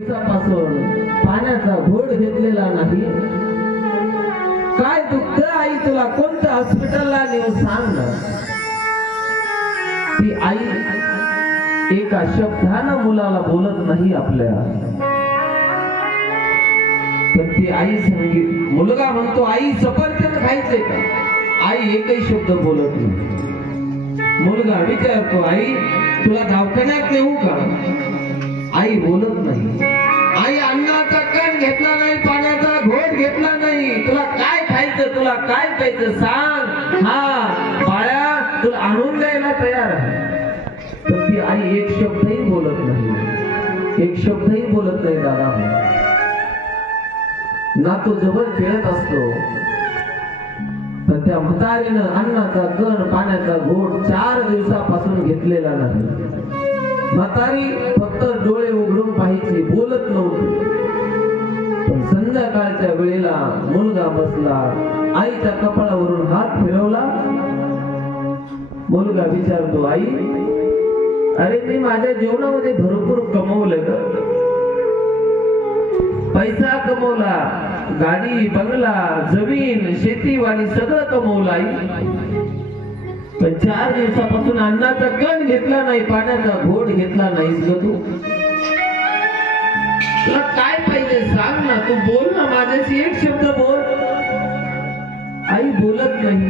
दिवसापासून पाण्याचा घोड घेतलेला नाही. काय दुःख आई तुला? कोणत्या हॉस्पिटलला नेऊ सांग ना. ती आई एका शब्दानं मुलाला बोलत नाही आपल्या. तर ती आई सांगित मुलगा म्हणतो आई सफरचंद खायचंय का? आई एकही शब्द बोलत नाही. मुलगा विचारतो आई तुला दवाखान्यात नेऊ का? आई बोलत नाही. आई अन्नाचा कण घेतला नाही पाण्याचा घोट घेतला नाही. तुला काय खायचं तुला काय प्यायचं सांग. हा बाळ्या तुला आणून द्यायला तयार आहे. पण ती आई एक शब्दही बोलत नाही. एक शब्दही बोलत नाही दादा. ना तो जवळ खेळत असतो. पण त्या म्हातारीनं अन्नाचा कण पाण्याचा घोट चार दिवसापासून घेतलेला नाही. म्हातारी फक्त मुलगा बसला. आईच्या कपाळावरून हात फिरवला. मुलगा विचारतो आई अरे मी माझ्या जीवनामध्ये भरपूर कमवलं ग. पैसा कमवला गाडी बंगला जमीन शेतीवाडी सगळं कमवलं आई. पण चार दिवसापासून अन्नाचा कण घेतला नाही पाण्याचा घोट घेतला नाहीस ग तू. तुला काय पाहिजे सांग ना. तू बोल ना माझ्याशी. एक शब्द बोल. आई बोलत नाही.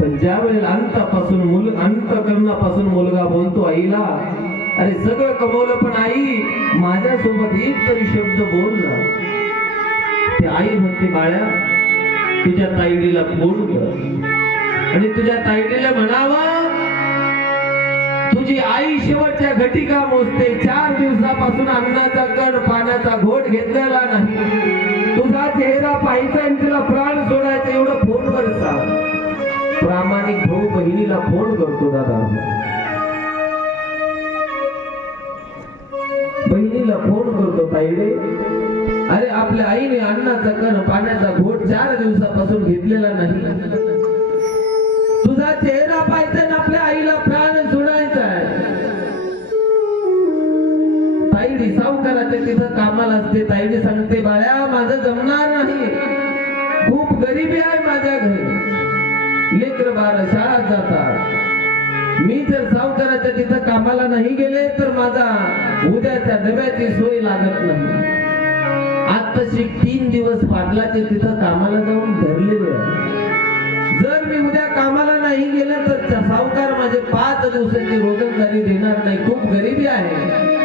पण ज्या वेळेला अंतापासून मुल अंतकरणापासून मुलगा बोलतो आईला अरे सगळं कमवलं पण आई माझ्यासोबत एक तरी शब्द बोल ना. ते आई म्हणते बाळ्या तुझ्या ताईडीला बोल आणि तुझ्या ताईडीला म्हणावं तुझी आई शेवटच्या घटिका मोजते. चार दिवसापासून अन्नाचा कण पाण्याचा घोट घेतलेला नाही. तुझा चेहरा पाहायचा आणि तुला प्राण सोडायचा एवढं फोनवर सांग प्रामाणिक भाऊ बहिणीला फोन करतो दादा. बहिणीला फोन करतो ताईडे. अरे आपल्या आईने अन्नाचा कण पाण्याचा घोट चार दिवसापासून घेतलेला नाही. ताईडी सावकाराच्या तिथं कामाला असते. ताईडी सांगते बाळ्या माझं जमणार नाही. खूप गरिबी आहे माझ्या घरी. लेकर बाळ शाळात जातात. मी जर सावकाराच्या तिथं कामाला नाही गेले तर माझा उद्याच्या डब्याची सोय लागत नाही. आत्ताशी तीन दिवस पाटलाचे तिथं कामाला जाऊन धरलेलो जर मी उद्या कामाला नाही गेलं तर सावकार माझे पाच दिवसाची रोजंदारी देणार नाही. खूप गरिबी आहे.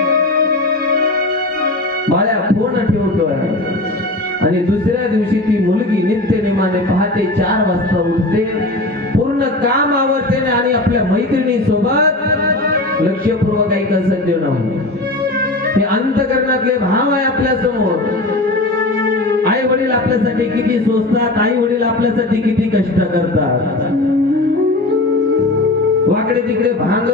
बाळ्या फोन ठेवतो आणि दुसऱ्या दिवशी ती मुलगी नित्य नेमाने पहाटे चार वाजता उठते पूर्ण काम आवडते आणि आपल्या मैत्रिणी सोबत लक्षपूर्वक ऐका सज्जन हे अंतकरणातले भाव आहे आपल्यासमोर आई वडील आपल्यासाठी किती सोचतात आई वडील आपल्यासाठी किती कष्ट करतात. वाकडे तिकडे भांग